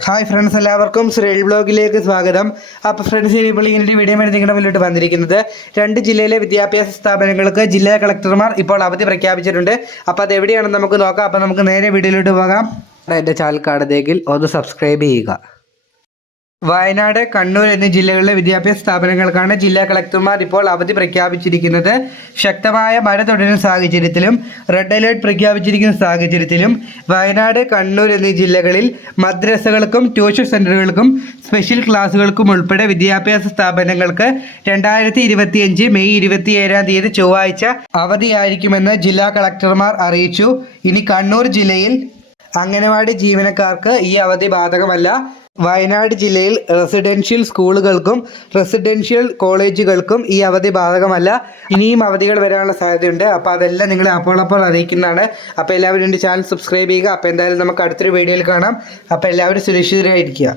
Hi friends എല്ലാവർക്കും ശ്രീൽ ബ്ലോഗിലേക്ക് സ്വാഗതം. അപ്പോൾ ഫ്രണ്ട്സ് ഇപ്പോൾ ഇങ്ങനെ വീഡിയോ വേണ്ടി നിങ്ങളുടെ മുന്നിലോട്ട് വന്നിരിക്കുന്നത്. രണ്ട് ജില്ലയിലെ വിദ്യാഭ്യാസ സ്ഥാപനങ്ങൾക്ക് ജില്ലാ കളക്ടർമാർ ഇപ്പോൾ അവധി പ്രഖ്യാപിച്ചിട്ടുണ്ട്. അപ്പോൾ അത് എവിടെയാണെന്ന് നമുക്ക് നോക്കാം. അപ്പോൾ നമുക്ക് നേരെ വീഡിയോയിലോട്ട് പോകാം. എന്റെ ചാനൽ കാണുന്നെങ്കിൽ ഒന്ന് സബ്സ്ക്രൈബ് ചെയ്യുക. വയനാട് കണ്ണൂർ എന്നീ ജില്ലകളിലെ വിദ്യാഭ്യാസ സ്ഥാപനങ്ങൾക്കാണ് ജില്ലാ കളക്ടർമാർ ഇപ്പോൾ അവധി പ്രഖ്യാപിച്ചിരിക്കുന്നത്. ശക്തമായ മഴ തുടരുന്ന സാഹചര്യത്തിലും റെഡ് അലേർട്ട് പ്രഖ്യാപിച്ചിരിക്കുന്ന സാഹചര്യത്തിലും വയനാട് കണ്ണൂർ എന്നീ ജില്ലകളിൽ മദ്രസകൾക്കും ട്യൂഷൻ സെന്ററുകൾക്കും സ്പെഷ്യൽ ക്ലാസ്സുകൾക്കും ഉൾപ്പെടെ വിദ്യാഭ്യാസ സ്ഥാപനങ്ങൾക്ക് രണ്ടായിരത്തി ഇരുപത്തിയഞ്ച് മെയ് ഇരുപത്തിയേഴാം തീയതി ചൊവ്വാഴ്ച അവധിയായിരിക്കുമെന്ന് ജില്ലാ കളക്ടർമാർ അറിയിച്ചു. ഇനി കണ്ണൂർ ജില്ലയിൽ അംഗനവാടി ജീവനക്കാർക്ക് ഈ അവധി ബാധകമല്ല. വയനാട് ജില്ലയിൽ റെസിഡൻഷ്യൽ സ്കൂളുകൾക്കും റെസിഡൻഷ്യൽ കോളേജുകൾക്കും ഈ അവധി ബാധകമല്ല. ഇനിയും അവധികൾ വരാനുള്ള സാധ്യതയുണ്ട്. അപ്പോൾ അതെല്ലാം നിങ്ങൾ അപ്പോൾ അപ്പോൾ അറിയിക്കുന്നതാണ്. അപ്പോൾ എല്ലാവരും എന്റെ ചാനൽ സബ്സ്ക്രൈബ് ചെയ്യുക. അപ്പോൾ എന്തായാലും നമുക്ക് അടുത്തൊരു വീഡിയോയിൽ കാണാം. അപ്പോൾ എല്ലാവരും സുരക്ഷിതരായിരിക്കുക.